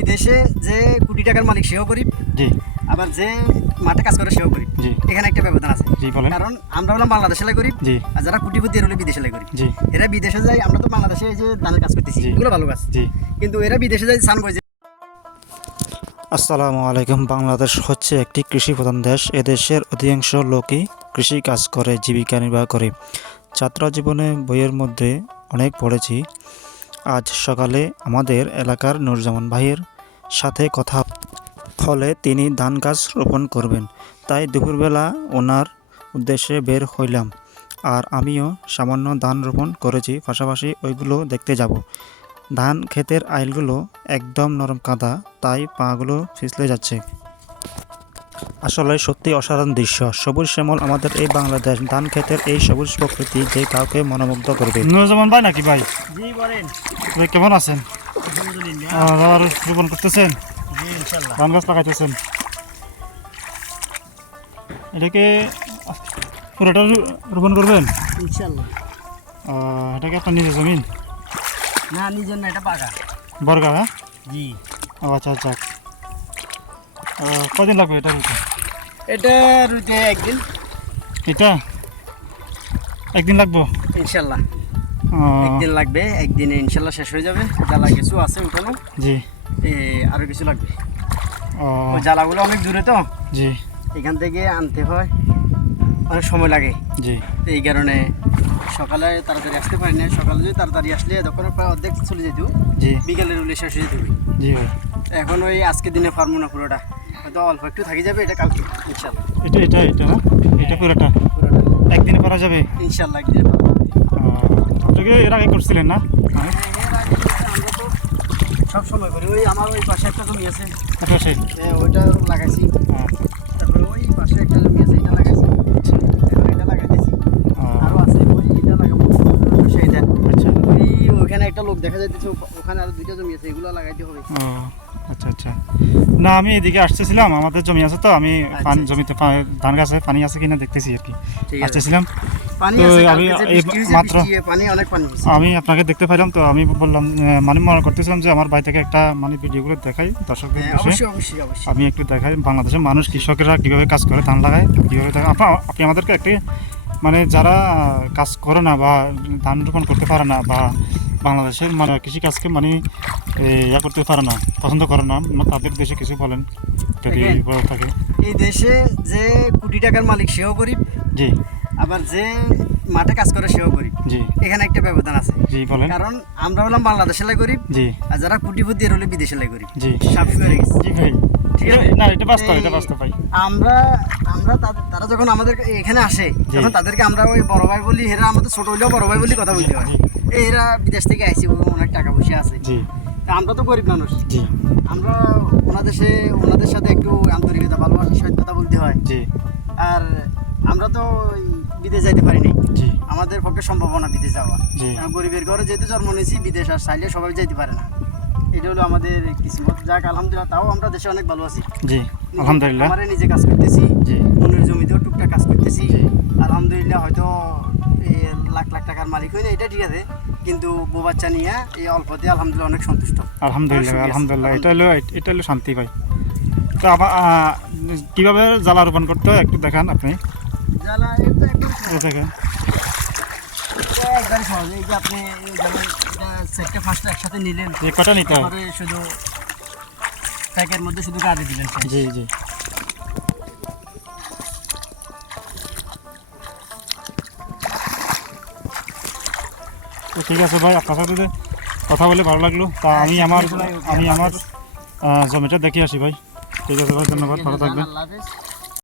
এই দেশে যে কোটি টাকার মালিক সেও গরিব, জি, আবার যে মাঠে কাজ করে সেও গরিব। জি, এখানে একটা ব্যবধান আছে। জি বলেন। কারণ আমরা হলাম বাংলাদেশে লাই গরিব, জি, আর যারা কোটিপতি এরা হলো বিদেশে লাই গরিব। জি, এরা বিদেশে যায়, আমরা তো বাংলাদেশে এই যে ধানের কাজ করতেছি, জি। এগুলো ভালো কাজ, জি। কিন্তু এরা বিদেশে যায় সান করে। আসসালামু আলাইকুম। বাংলাদেশ হচ্ছে একটি কৃষি প্রধান দেশ। এদেশের অধিকাংশ লোকই কৃষি কাজ করে জীবিকা নির্বাহ করে। ছাত্র জীবনে বইয়ের মধ্যে অনেক পড়েছি। আজ সকালে আমাদের এলাকার নুরজামান ভাইয়ের সাথে কথা হলে তিনি ধান গাছ রোপণ করবেন, তাই দুপুরবেলা ওনার উদ্দেশ্যে বের হইলাম। আর আমিও সামান্য ধান রোপণ করেছি, পাশাপাশি ওইগুলো দেখতে যাব। ধান ক্ষেতের আইলগুলো একদম নরম কাদা, তাই পাগুলো পিছলে যাচ্ছে। আসলে সত্যি অসাধারণ দৃশ্য। সবুজ শ্যামল আমাদের এই বাংলাদেশ। ধান ক্ষেতের এই সবুজ প্রকৃতি যে কাউকে মনোমুগ্ধ করবে। নুরজামান ভাই নাকি ভাই? জি বলেন। ভাই কেমন আছেন? আবার রোপণ করতেছেন, জি ইনশাআল্লাহ। ধান গাছ লাগাইতেছেন, এটাকে পুরোটা রোপণ করবেন? ইনশাআল্লাহ। এটা কি আপনার নিজের জমিন? না, নিজের না, এটা বাগান। বর্গা? হ্যাঁ, জি। ও আচ্ছা আচ্ছা। কদিন লাগবে এটা রুইতে? এটা রুইতে একদিন। এটা একদিন লাগবো? ইনশাআল্লাহ আহ, একদিন লাগবে, একদিনে ইনশাআল্লাহ শেষ হয়ে যাবে। জ্বালা কিছু আছে উঠানো, জি। আরো কিছু লাগবে। ও, ওই জ্বালাগুলো অনেক দূরে তো, জি, এখান থেকে আনতে হয়, অনেক সময় লাগে। জি, এই কারণে সকালে তাড়াতাড়ি আসতে পারি না। সকালে যদি তাড়াতাড়ি আসলে তখন প্রায় অর্ধেক চলে যেত, জি, বিকেলের উলে শেষ হয়ে যেত। জি ভাই। এখন ওই আজকে দিনে পারবো না পুরোটা, হয়তো অল্প একটু থাকি যাবে, এটা কালকে ইনশাআল্লাহ। এটা না, এটা পুরোটা পুরোটা একদিনে করা যাবে? ইনশাআল্লাহ একদিনে পারবো। আপনাকে এর আগে করছিলেন না? হ্যাঁ, এর আগে তো আমরা তো সব সময় করি। ওই আমার ওই পাশে একটা জমি আছে, আচ্ছা সেই, ওইটা লাগাইছি। তারপরে ওই পাশে একটা জমি আছে, এটা লাগাইছি। এখন এটা লাগাইতেছি, আরো আছে, ওই এটা লাগাবো সেইটা। আচ্ছা, ওই ওখানে একটা লোক দেখা যাইতেছে, ওখানে আরো দুইটা জমি আছে, এগুলো লাগাইতে হবে। আচ্ছা আচ্ছা। না, আমি এদিকে আসতেছিলাম, আমাদের জমি আছে তো, আমি আচ্ছা, জমিতে ধান গাছে পানি আছে কিনা দেখতেছি আর কি, ঠিক আছে। আসতেছিলাম। পানি তো আছে, আমি কালকে যে এই বৃষ্টি হয়েছে, মাত্র পানি অনেক পানি হয়েছে। আমি আপনাকে দেখতে পাইলাম, তো আমি বললাম মানে মনে করতেছিলাম যে আমার বাড়ি থেকে একটা মানে ভিডিওগুলো দেখাই দর্শকদের হ্যাঁ, উদ্দেশ্যে। অবশ্যই অবশ্যই অবশ্যই। আমি একটু দেখাই বাংলাদেশের মানুষ, কৃষকেরা কীভাবে কাজ করে, ধান লাগায় কীভাবে দেখায়। আপনি আমাদেরকে একটি মানে যারা কাজ করে না বা ধান রোপণ করতে পারে না বা বাংলাদেশের মানে কৃষিকাজকে মানে ইয়া করতে পারে না, পছন্দ করে না, তাদের দেশে কিছু বলেন যদি দেখেন, বড় থাকে। এই দেশে যে কোটি টাকার মালিক সেও গরিব, জি, আবার যে মাঠে কাজ করে সেও গরিব। জি, এখানে একটা ব্যবধান আছে। জি বলেন। কারণ আমরা হলাম বাংলাদেশে লাই গরিব, জি, আর যারা কোটিপতি এর হলে বিদেশে লাই গরিব। জি, সবসময় হয়ে গেছে। জি ভাই। ঠিক আছে? না, এটা বাস্তব, এটা বাস্তব ভাই। আমরা আমরা তারা যখন আমাদের এখানে আসে, জি। তখন তাদেরকে আমরা ওই বড় ভাই বলি, এরা আমাদের ছোট হইলেও বড় ভাই বলি কথা বলতে হয়। এরা বিদেশ থেকে আইসি, অনেক টাকা পয়সা আছে। জি, তা আমরা তো গরিব মানুষ, জি, আমরা ওনাদের সাথে একটু আন্তরিকতা, ভালোবাসার সহিত কথা বলতে হয়। জি, আর আমরা তো ওই বিদেশ যাইতে পারি নাই, জি, আমাদের পক্ষে সম্ভব না বিদেশ যাওয়া। জি, গরিবের ঘরে যেহেতু জন্ম নিয়েছি, বিদেশ আর চাইলে সবাই যেতে পারে না। এটা হলো আমাদের কিসমত। যাক আলহামদুলিল্লাহ, তাও আমরা দেশে অনেক ভালো আছি। জি, আলহামদুলিল্লাহ। আমরা নিজে কাজ করতেছি, জি, মনের জমিতেও টুকটাক কাজ করতেছি। জি। আলহামদুলিল্লাহ, হয়তো এই লাখ লাখ টাকার মালিক হই না, এটা ঠিক আছে, কিন্তু বউ বাচ্চা নিয়ে এই অল্পতে আলহামদুলিল্লাহ অনেক সন্তুষ্ট। আলহামদুলিল্লাহ, অনেক সুখী আছি। আলহামদুলিল্লাহ। এটা হলো শান্তি ভাই। তো আবার কীভাবে জ্বালা রোপণ করতে হয় একটু দেখান আপনি। জ্বালা এটা একদম এই দেখেন। এটা একবারে সহজ। এই যে আপনি যেমন এটা সেটটা ফার্স্ট একসাথে নিলেন, যে কটা নিতে হয়? তারপরে শুধু প্যাকের মধ্যে শুধু গাড়ি দিলেন। জি, জি। তো ঠিক আছে ভাই, আপনার সাথে কথা বলে ভালো লাগলো। তা আমি আমার জমিটা দেখে আসি ভাই। ঠিক আছে ভাই, ধন্যবাদ, ভালো থাকবেন। আল্লাহ হাফেজ।